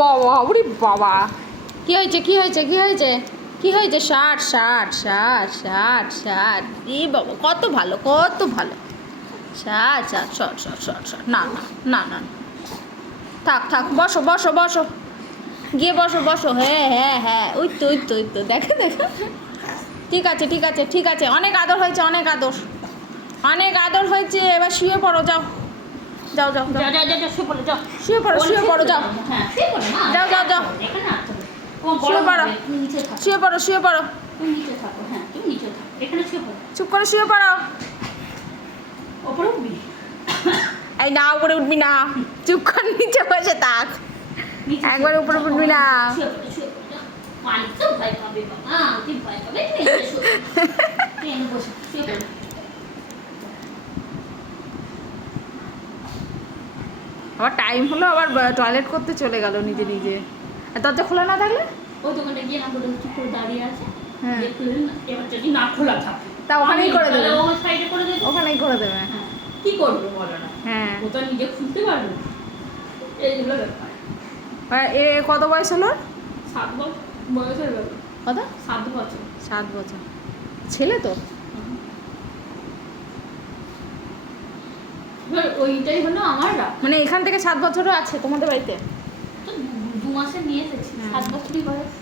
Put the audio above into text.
বাবা, ওরে বাবা, কি হয়েছে কি হয়েছে কি হয়েছে কি হয়েছে? 60 60 60 60 60, এ বাবা কত ভালো কত ভালো। 60 60 60 60 60 60, না না না না না। থাক থাক, বসো বসো বসো, গিয়ে বসো বসো। হ্যাঁ হ্যাঁ হ্যাঁ, ওই তো ওই তো ওই তো, দেখো দেখো। ঠিক আছে ঠিক আছে ঠিক আছে, অনেক আদর হয়েছে, অনেক আদর, অনেক আদর হয়েছে। এবার শুয়ে পড়ো, যাও যাও যাও যাও, শুয়ে পড়ো শুয়ে পড়ো, যাও যাও যাও যাও, শুয়ে পড়ো শুয়ে পড়ো শুয়ে পড়ো, চুপ করে শুয়ে পড়ো। এই না, উপরে উঠবি না, চুপ করে নিচে বসে থাক, একবার উপরে উঠবি না। আবার টাইম হলো, আবার টয়লেট করতে চলে গেল নিজে নিজে। আর দরজা খোলা না থাকলে ওই দোকানটা গিয়ে আমরা চুপ করে দাঁড়িয়ে আছে, হ্যাঁ, এবার যদি না খোলা থাকে তা ওখানেই করে দেবে, ওই সাইডে করে দেবে, ওখানেই করে দেবে। কি করবে বলো না? হ্যাঁ, ও তো নিজে খুলতে পারবে, এইগুলো ব্যাপার। এ কত বয়স হলো? 7 বছর বয়স হয়ে গেল। কত? 7 বছর। 7 বছর। ছেলে তো? এবার ওইটাই হলো আমার রাগ। মানে এখান থেকে 7 বছরও আছে তোমাদের বাড়িতে? তো 2 মাসে নিয়ে এসেছি, 7 বছরই বয়স।